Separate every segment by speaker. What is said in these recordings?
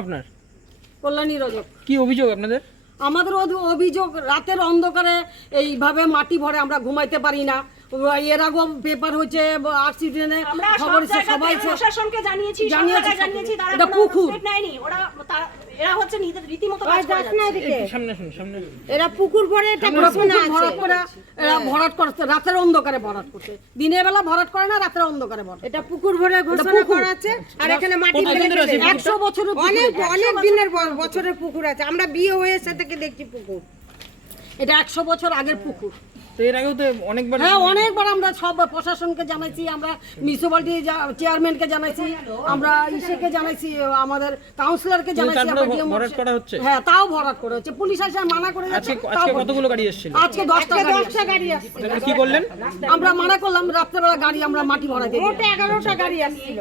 Speaker 1: আপনার? কল্যাণী রজক।
Speaker 2: কি অভিযোগ আপনাদের?
Speaker 1: আমাদের অভিযোগ রাতের অন্ধকারে এইভাবে মাটি ভরে আমরা ঘুমাইতে পারি না। এর আগেও পেপার হচ্ছে আর্সিডেন্টে খবর সবাই
Speaker 3: প্রশাসনকে জানিয়েছি
Speaker 1: জানিয়েছি,
Speaker 3: জানিয়েছি তারা
Speaker 1: এটা পুকুর।
Speaker 3: নেয়নি। ওরা এরা হচ্ছে রীতিমতো কাজ করে
Speaker 2: সামনে সামনে
Speaker 4: এরা পুকুর ভরে এটা
Speaker 1: ওরা
Speaker 4: আছে।
Speaker 1: ভরাট এরা ভরাট করছে রাতের অন্ধকারে ভরাট করছে। দিনের বেলা ভরাট করে না রাতের অন্ধকারে ভরাট
Speaker 4: এটা পুকুর ভরে ঘোষণা করা আছে আর এখানে মাটি ফেলে
Speaker 1: বছরের
Speaker 4: অনেক অনেক দিনের বছরের পুকুর আছে। আমরা বিয়ে হয়ে থেকে দেখছি পুকুর।
Speaker 1: এটা একশো বছর আগের পুকুর।
Speaker 2: তো এর আগেও তো অনেকবার
Speaker 1: হ্যাঁ অনেকবার আমরা সব প্রশাসনকে জানাইছি আমরা মিউনিসিপালিটি চেয়ারম্যানকে জানাইছি আমরা ইসেকে জানাইছি আমাদের কাউন্সিলরকে জানাইছি আমরা
Speaker 2: করা হচ্ছে?
Speaker 1: হ্যাঁ তাও ভরাট করা হচ্ছে। পুলিশ এসে মানা করে যাচ্ছে
Speaker 2: আজকে। কতগুলো গাড়ি এসেছিল?
Speaker 1: আজকে দশটা
Speaker 4: আজকে
Speaker 1: গাড়ি
Speaker 4: দশটা গাড়ি আসছে
Speaker 2: কি করলেন
Speaker 1: আমরা মানা করলাম রাত্রেবেলা গাড়ি আমরা মাটি ভরা দিই
Speaker 4: মোটে এগারোটা গাড়ি আসছিল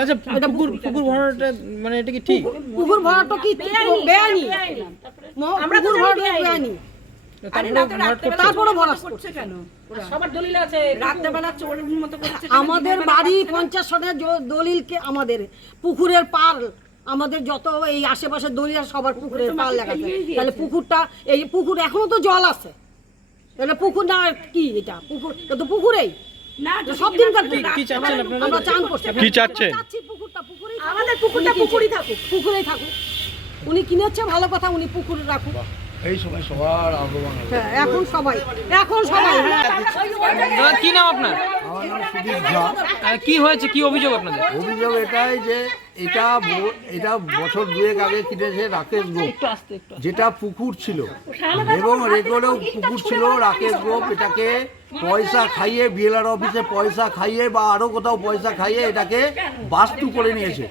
Speaker 2: আচ্ছা পুকুর। পুকুর ভরাটা মানে এটা কি ঠিক?
Speaker 1: পুকুর ভরাটা কি বেআইনি আমরা পুকুর ভরাটা বেআইনি।
Speaker 2: তারপরে ভরাট করছে।
Speaker 1: তারপরে ভরাট করছে
Speaker 3: সবার দলিল আছে রাত্রেবেলা চোরের মতো করছে
Speaker 1: আমাদের বাড়ি পঞ্চাশ সনের জ- দলিলকে আমাদের পুকুরের পার আমাদের যত এই আশেপাশে দলিল আছে, সবার পুকুরের পার লেখা তাহলে পুকুরটা এই পুকুর এখনও তো জল আছে। তাহলে পুকুর না কি এটা? পুকুর এটা তো পুকুরেই।
Speaker 3: না
Speaker 1: সব দিনকার
Speaker 2: কি চাচ্ছেন আপনারা?
Speaker 1: আমরা চান করছি।
Speaker 5: কি চাচ্ছে?
Speaker 1: পুকুরটা পুকুরেই থাকুক।
Speaker 3: আমাদের পুকুরটা
Speaker 1: উনি কিনছে।
Speaker 3: পুকুরই থাকুক।
Speaker 1: পুকুরেই থাকুক। উনি কিনেছে ভালো কথা উনি পুকুর রাখুক।
Speaker 6: এই সময় সবার হবে।
Speaker 1: হ্যাঁ, এখন সবাই এখন সবাই হ্যাঁ।
Speaker 2: দাদা কি নাম আপনার?
Speaker 6: আমার নাম সুদীপ ঝা।
Speaker 2: আহ, কি হয়েছে কি অভিযোগ আপনাদের?
Speaker 6: অভিযোগ এটাই যে এটা এটা বছর দুয়েক আগে কিনেছে রাকেশ গোপ যেটা পুকুর ছিল। এবং রেকর্ডেও পুকুর ছিল রাকেশ গোপ এটাকে পয়সা খাইয়ে বিএলআর অফিসে পয়সা খাইয়ে বা আরও কোথাও পয়সা খাইয়ে এটাকে বাস্তু করে নিয়েছে।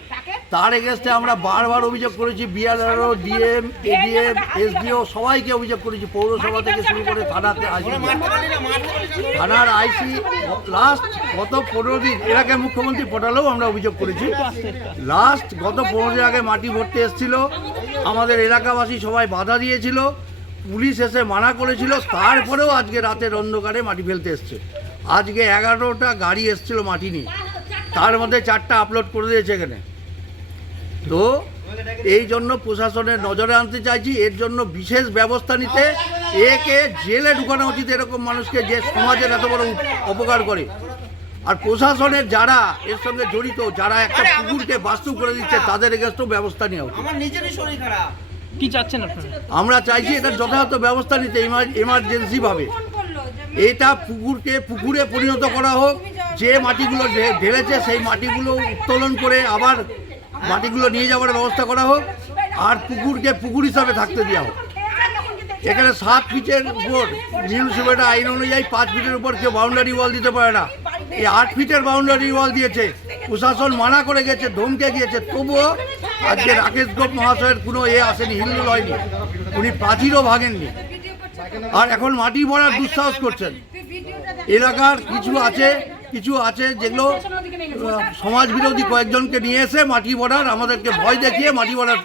Speaker 6: তার এগেনস্টে আমরা বারবার অভিযোগ করেছি বিএলআরও ডিএম এডিএম এসডিও সবাইকে অভিযোগ করেছি পৌরসভা থেকে শুরু করে থানাতে আইসি থানার আইসি লাস্ট গত পনেরো দিন এর আগে মুখ্যমন্ত্রী পোর্টালেও আমরা অভিযোগ করেছি। লাস্ট গত পনেরো দিন আগে মাটি ভরতে এসেছিল আমাদের এলাকাবাসী সবাই বাধা দিয়েছিল পুলিশ এসে মানা করেছিল তারপরেও আজকে রাতের অন্ধকারে মাটি ফেলতে এসছে। আজকে এগারোটা গাড়ি এসছিল মাটি নিয়ে। তার মধ্যে চারটা আপলোড করে দিয়েছে এখানে। তো এই জন্য প্রশাসনের নজরে আনতে চাইছি এর জন্য বিশেষ ব্যবস্থা নিতে একে জেলে ঢুকানো উচিত এরকম মানুষকে যে সমাজের এত বড় অপকার করে। আর প্রশাসনের যারা এর সঙ্গে জড়িত যারা একটা পুকুরকে বাস্তু করে দিচ্ছে তাদের এগেস্টও ব্যবস্থা নেওয়া উচিত।
Speaker 2: কি চাচ্ছেন আপনারা?
Speaker 6: আমরা চাইছি এটা যথাযথ ব্যবস্থা নিতে এমার্জেন্সি ভাবে এটা পুকুরকে পুকুরে পরিণত করা হোক যে মাটিগুলো ঢেলেছে সেই মাটিগুলো উত্তোলন করে আবার মাটিগুলো নিয়ে যাওয়ার ব্যবস্থা করা হোক, আর পুকুরকে পুকুর হিসাবে থাকতে দেওয়া হোক। এখানে সাত ফিটের উপর মিউনিসিপ্যালিটি আইন অনুযায়ী পাঁচ ফিটের উপর কেউ বাউন্ডারি ওয়াল দিতে পারে না। এই আট ফিটের বাউন্ডারি ওয়াল দিয়েছে, প্রশাসন মানা করে গেছে, ধমকে গিয়েছে তবুও আজকে রাকেশ গোপ মহাশয়ের কোনো এ আসেনি হিল্লুল হয়নি। উনি প্রাচীরও ভাঙেননি আর এখন মাটি ভরার দুঃসাহস করছেন। এলাকার কিছু আছে কিছু আছে যেগুলো সমাজ বিরোধী কয়েকজনকে নিয়ে এসে মাটি ভরার আমাদেরকে ভয় দেখিয়ে মাটি ভরার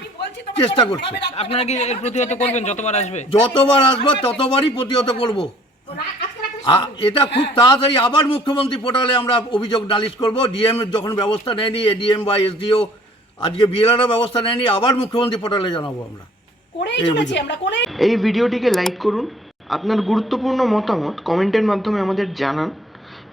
Speaker 6: চেষ্টা করছে।
Speaker 2: আপনারা কি এর প্রতিহত করবেন? যতবার আসবে।
Speaker 6: যতবার আসব ততবারই প্রতিহত করব। আ- এটা খুব তাড়াতাড়ি আবার মুখ্যমন্ত্রী পোর্টালে আমরা অভিযোগ নালিশ করব। ডিএম যখন ব্যবস্থা নেয়নি এডিএম বা এসডিও আজকে বিএলআরও ব্যবস্থা নেয়নি আবার মুখ্যমন্ত্রী পোর্টালে জানাব আমরা।
Speaker 3: করেই
Speaker 6: এই
Speaker 3: চলেছি
Speaker 6: অভিযোগ।
Speaker 3: আমরা করে
Speaker 7: এই ভিডিওটিকে লাইক করুন। আপনার গুরুত্বপূর্ণ মতামত কমেন্টের মাধ্যমে আমাদের জানান।